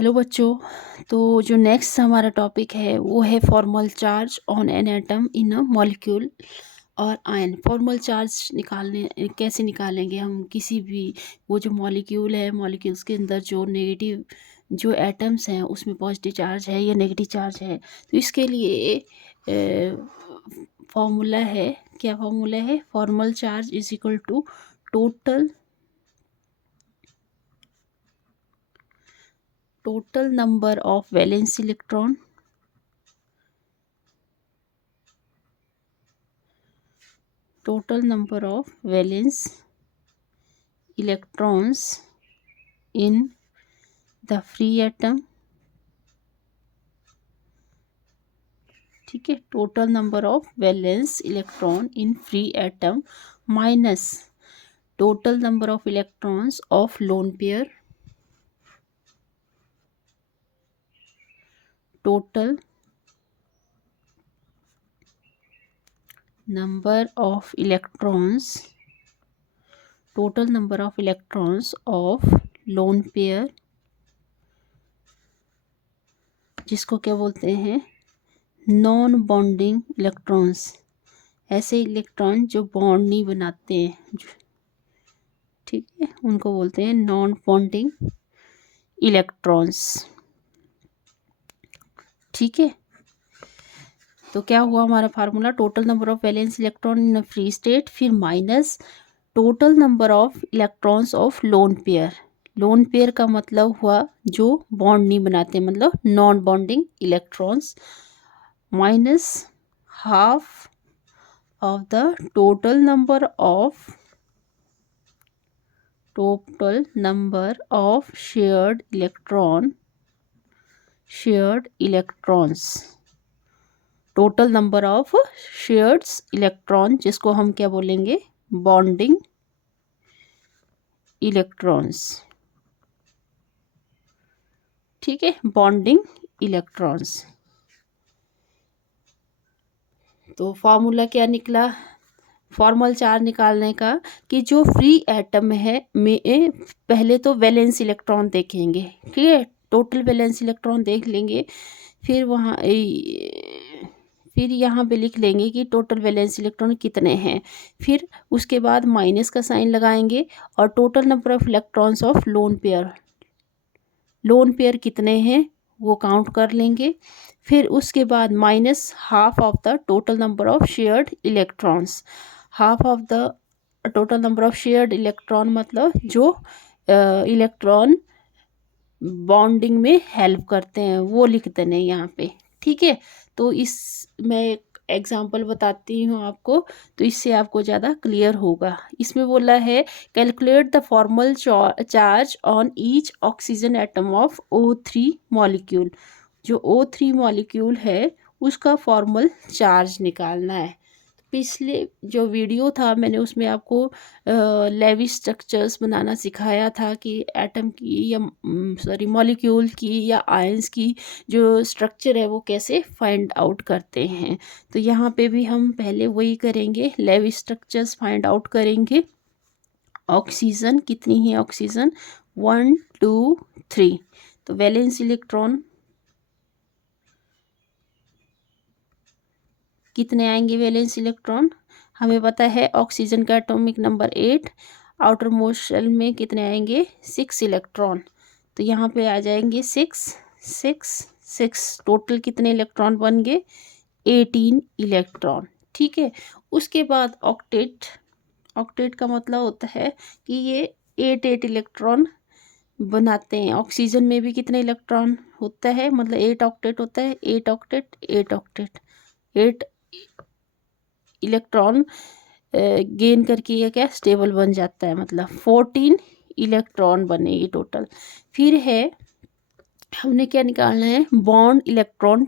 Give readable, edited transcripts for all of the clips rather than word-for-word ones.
Hello बच्चों। तो जो नेक्स्ट हमारा टॉपिक है वो है formal charge on an atom in a molecule और आयन। फॉर्मल चार्ज निकालने कैसे निकालेंगे हम किसी भी वो जो मॉलिक्यूल है, मॉलिक्यूल्स के अंदर जो नेगेटिव जो एटम्स हैं उसमें पॉजिटिव चार्ज है या नेगेटिव चार्ज है। तो इसके लिए फॉर्मूला है, क्या फॉर्मूला है? Formal charge is equal to total number of valence electron electrons in the free atom। ठीक है, total number of valence electron in free atom minus total number of electrons of lone pair, total number of electrons of lone pair, जिसको क्या बोलते हैं? Non bonding electrons. ऐसे electron जो bond नहीं बनाते हैं, ठीक है, उनको बोलते हैं नॉन बॉन्डिंग इलेक्ट्रॉन्स। ठीक है, तो क्या हुआ हमारा formula? Total number of valence electron in free state, फिर minus total number of electrons of lone pair. Lone pair का मतलब हुआ जो बॉन्ड नहीं बनाते, मतलब non bonding electrons, minus half of the total number of shared electrons, total number of shared electron, जिसको हम क्या बोलेंगे? Bonding electrons. ठीक है, बॉन्डिंग इलेक्ट्रॉन्स। तो फॉर्मूला क्या निकला फॉर्मल चार्ज निकालने का? कि जो फ्री एटम है में पहले तो वैलेंस इलेक्ट्रॉन देखेंगे, ठीक है, टोटल वैलेंस इलेक्ट्रॉन देख लेंगे, फिर फिर यहाँ पे लिख लेंगे कि टोटल वैलेंस इलेक्ट्रॉन कितने हैं, फिर उसके बाद माइनस का साइन लगाएंगे और total number of electrons of lone pair कितने हैं वो काउंट कर लेंगे, फिर उसके बाद minus half of the total number of shared electrons. Half of the total number of shared electron मतलब जो इलेक्ट्रॉन बॉन्डिंग में हेल्प करते हैं वो लिख देने यहाँ पे। ठीक है, तो इस मैं एक एग्जांपल बताती हूँ आपको, तो इससे आपको ज़्यादा क्लियर होगा। इसमें बोला है calculate the formal charge on each oxygen atom of O3 molecule. जो O3 मॉलिक्यूल है उसका फॉर्मल चार्ज निकालना है। पिछले जो वीडियो था मैंने उसमें आपको लेविस स्ट्रक्चर्स बनाना सिखाया था कि एटम की या मॉलिक्यूल की या आयंस की जो स्ट्रक्चर है वो कैसे फाइंड आउट करते हैं। तो यहाँ पे भी हम पहले वही करेंगे, लेविस स्ट्रक्चर्स फाइंड आउट करेंगे। ऑक्सीजन कितनी है? ऑक्सीजन 1 2 3। तो वैलेंस इलेक्ट्रॉन कितने आएंगे? वैलेंस इलेक्ट्रॉन हमें पता है ऑक्सीजन का atomic number 8, outermost shell में कितने आएंगे? 6 इलेक्ट्रॉन। तो यहाँ पे आ जाएंगे 6 6 6। टोटल कितने इलेक्ट्रॉन बन गए? 18 इलेक्ट्रॉन। ठीक है, उसके बाद ऑक्टेट का मतलब होता है कि ये 8 इलेक्ट्रॉन बनाते हैं। ऑक्सीजन में भी कितने इलेक्ट्रॉन होता है? मतलब 8 ऑक्टेट होता है। 8 इलेक्ट्रॉन गेन करके ये क्या स्टेबल बन जाता है, मतलब 14 इलेक्ट्रॉन बनेगी टोटल। फिर है हमने क्या निकालना है? बॉन्ड इलेक्ट्रॉन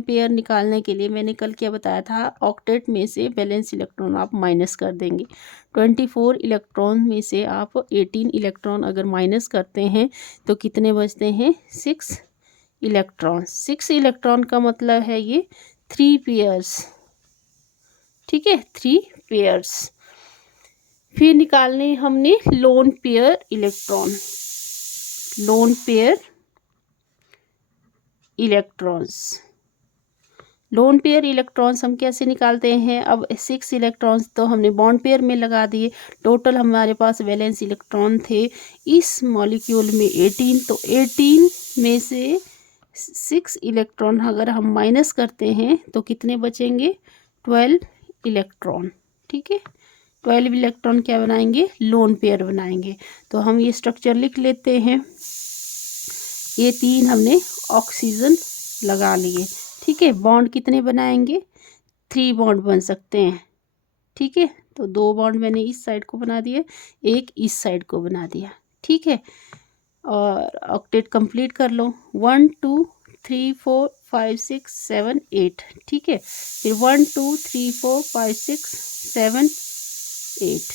पेयर निकालने के लिए मैंने कल क्या बताया था? ऑक्टेट में से वैलेंस इलेक्ट्रॉन आप माइनस कर देंगे। 24 इलेक्ट्रॉन में से आप 18 इलेक्ट्रॉन अगर माइनस करते हैं तो कितने बचते हैं? 6 इलेक्ट्रॉन। 6 इलेक्ट्रॉन का मतलब है ये 3 पेयर्स ठीक है, 3 पेयर्स। फिर निकालने हमने lone pair electron, lone pair electrons. Lone pair electrons हम कैसे निकालते हैं? अब 6 इलेक्ट्रॉन्स तो हमने बॉन्ड पेयर में लगा दिए, टोटल हमारे पास वैलेंस इलेक्ट्रॉन थे इस मॉलिक्यूल में 18, तो 18 में से 6 इलेक्ट्रॉन अगर हम माइनस करते हैं तो कितने बचेंगे? 12 इलेक्ट्रॉन। ठीक है, 12 इलेक्ट्रॉन क्या बनाएंगे? लोन पेयर बनाएंगे। तो हम ये स्ट्रक्चर लिख लेते हैं। ये 3 हमने ऑक्सीजन लगा लिए। ठीक है, बॉन्ड कितने बनाएंगे? 3 बॉन्ड बन सकते हैं। ठीक है, तो 2 बॉन्ड मैंने इस साइड को बना दिए, एक इस साइड को बना दिया। ठीक है, और ऑक्टेट कंप्लीट कर लो। 1 2 3 4 5 6 7 8। ठीक है, फिर 1 2 3 4 5 6 7 8,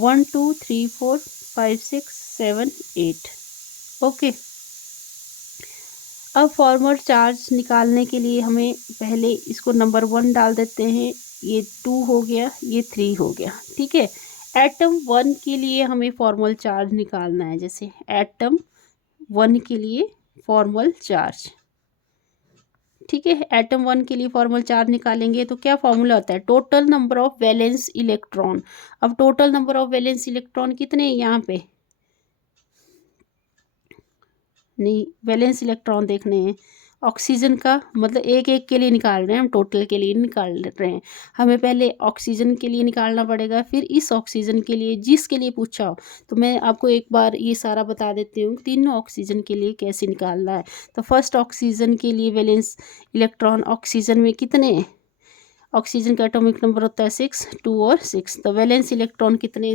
1 2 3 4 5 6 7 8। ओके, अब फॉर्मल चार्ज निकालने के लिए हमें पहले इसको नंबर 1 डाल देते हैं। ये 2 हो गया, ये 3 हो गया। ठीक है, एटम 1 के लिए हमें फॉर्मल चार्ज निकालना है। जैसे एटम 1 के लिए फॉर्मल चार्ज। ठीक है, एटम 1 के लिए फॉर्मल चार्ज निकालेंगे तो क्या फॉर्मूला होता है? Total number of valence electron. अब total number of valence electron कितने हैं यहाँ पे? नहीं, वैलेंस इलेक्ट्रॉन देखने हैं। ऑक्सीजन का मतलब एक एक के लिए निकाल रहे हैं हम, टोटल के लिए निकाल रहे हैं। हमें पहले ऑक्सीजन के लिए निकालना पड़ेगा, फिर इस ऑक्सीजन के लिए जिसके लिए पूछा हो। तो मैं आपको एक बार ये सारा बता देती हूँ तीनों ऑक्सीजन के लिए कैसे निकालना है। तो फर्स्ट ऑक्सीजन के लिए वैलेंस इलेक्ट्रॉन ऑक्सीजन में कितने हैं? ऑक्सीजन का एटॉमिक नंबर होता है 6, 2 और 6। तो वैलेंस इलेक्ट्रॉन कितने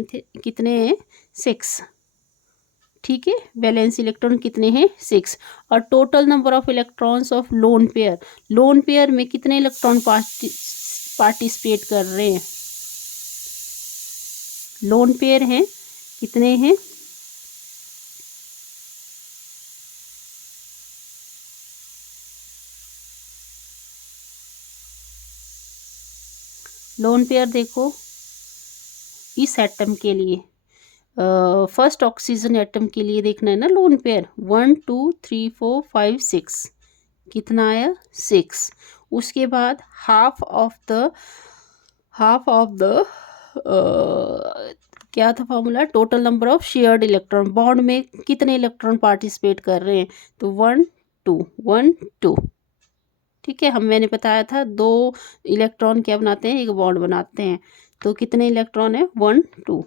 हैं? 6। ठीक है, वैलेंस इलेक्ट्रॉन कितने हैं? 6। और total number of electrons of lone pair, lone pair में कितने इलेक्ट्रॉन पार्टिसिपेट कर रहे हैं? लोन पेयर हैं, कितने हैं? लोन पेयर देखो इस एटम के लिए, फर्स्ट ऑक्सीजन एटम के लिए देखना है ना लोन पेयर। 1 2 3 4 5 6, कितना आया? 6। उसके बाद हाफ ऑफ द क्या था formula? Total number of shared electron. Bond में कितने इलेक्ट्रॉन पार्टिसिपेट कर रहे हैं? तो 1 2 1 2। ठीक है, मैंने बताया था 2 इलेक्ट्रॉन क्या बनाते हैं? एक बॉन्ड बनाते हैं। तो कितने इलेक्ट्रॉन है? 1 2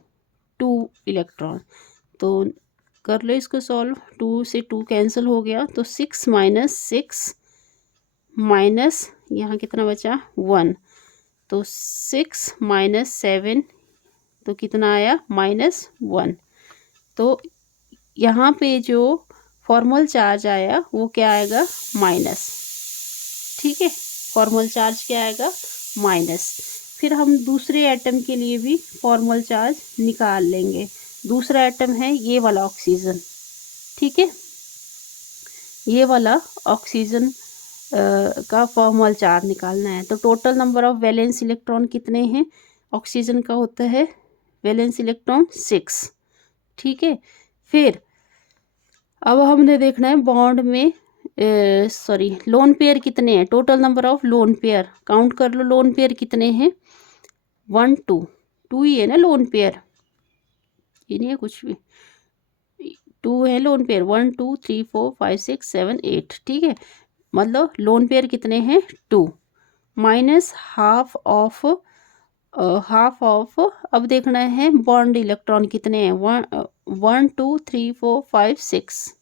2 इलेक्ट्रॉन। तो कर लो इसको सॉल्व। 2 से 2 कैंसिल हो गया, तो 6 माइनस 6 माइनस यहाँ कितना बचा? 1। तो 6 माइनस 7, तो कितना आया? -1। तो यहाँ पे जो फॉर्मल चार्ज आया वो क्या आएगा? माइनस। ठीक है, फॉर्मल चार्ज क्या आएगा? माइनस। फिर हम दूसरे एटम के लिए भी फॉर्मल चार्ज निकाल लेंगे। दूसरा एटम है ये वाला ऑक्सीजन। ठीक है, ये वाला ऑक्सीजन का फॉर्मल चार्ज निकालना है। तो total number of valence electron कितने हैं? ऑक्सीजन का होता है वैलेंस इलेक्ट्रॉन 6। ठीक है, फिर अब हमने देखना है बॉन्ड में लोन पेयर कितने हैं? Total number of lone pair count कर लो। लोन पेयर कितने हैं? 1 2 2 ही है ना लोन पेयर, ये नहीं है कुछ भी। 2 है लोन पेयर। 1 2 3 4 5 6 7 8। ठीक है, मतलब लोन पेयर कितने हैं? 2 माइनस हाफ ऑफ अब देखना है बॉन्ड इलेक्ट्रॉन कितने हैं? 1 2 3 4 5 6।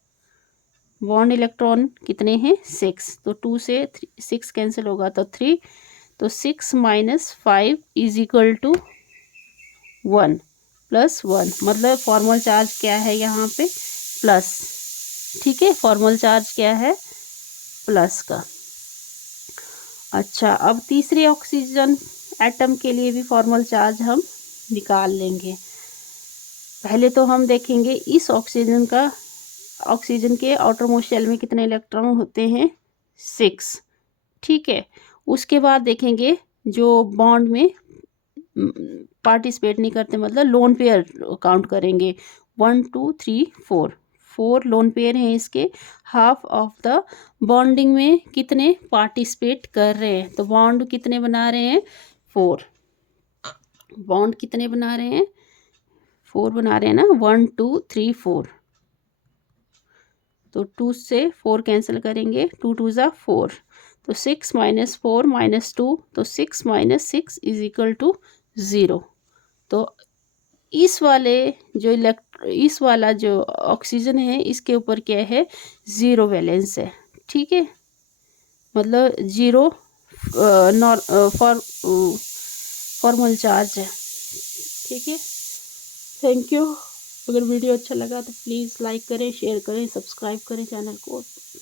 बॉन्ड इलेक्ट्रॉन कितने हैं? 6। तो 2 से 6 कैंसिल होगा तो 3। तो 6 minus 5 is equal to 1 plus 1। मतलब फॉर्मल चार्ज क्या है यहाँ पे? प्लस। ठीक है, फॉर्मल चार्ज क्या है? प्लस का। अच्छा, अब तीसरे ऑक्सीजन एटम के लिए भी फॉर्मल चार्ज हम निकाल लेंगे। पहले तो हम देखेंगे इस ऑक्सीजन के आउटरमोस्ट शेल में कितने इलेक्ट्रॉन होते हैं? 6। ठीक है, उसके बाद देखेंगे जो बॉन्ड में पार्टिसिपेट नहीं करते, मतलब लोन पेयर काउंट करेंगे। 1 2 3 4, 4 लोन पेयर हैं इसके। हाफ ऑफ द बॉन्डिंग में कितने पार्टिसिपेट कर रहे हैं, तो बॉन्ड कितने बना रहे हैं, 4। बॉन्ड कितने बना रहे हैं, 4 बना रहे हैं ना, 1 2 3 4। तो 2 से 4 कैंसिल करेंगे, 2 2 ज़ा 4, तो 6 - 4 - 2, तो 6 - 6 इज इक्वल टू 0। तो इस वाले जो इस वाला जो ऑक्सीजन है इसके ऊपर क्या है, ज़ीरो वैलेंस है। ठीक है, मतलब ज़ीरो फॉर्मल चार्ज है। ठीक है, थैंक यू। अगर वीडियो अच्छा लगा तो प्लीज़ लाइक करें, शेयर करें, सब्सक्राइब करें चैनल को।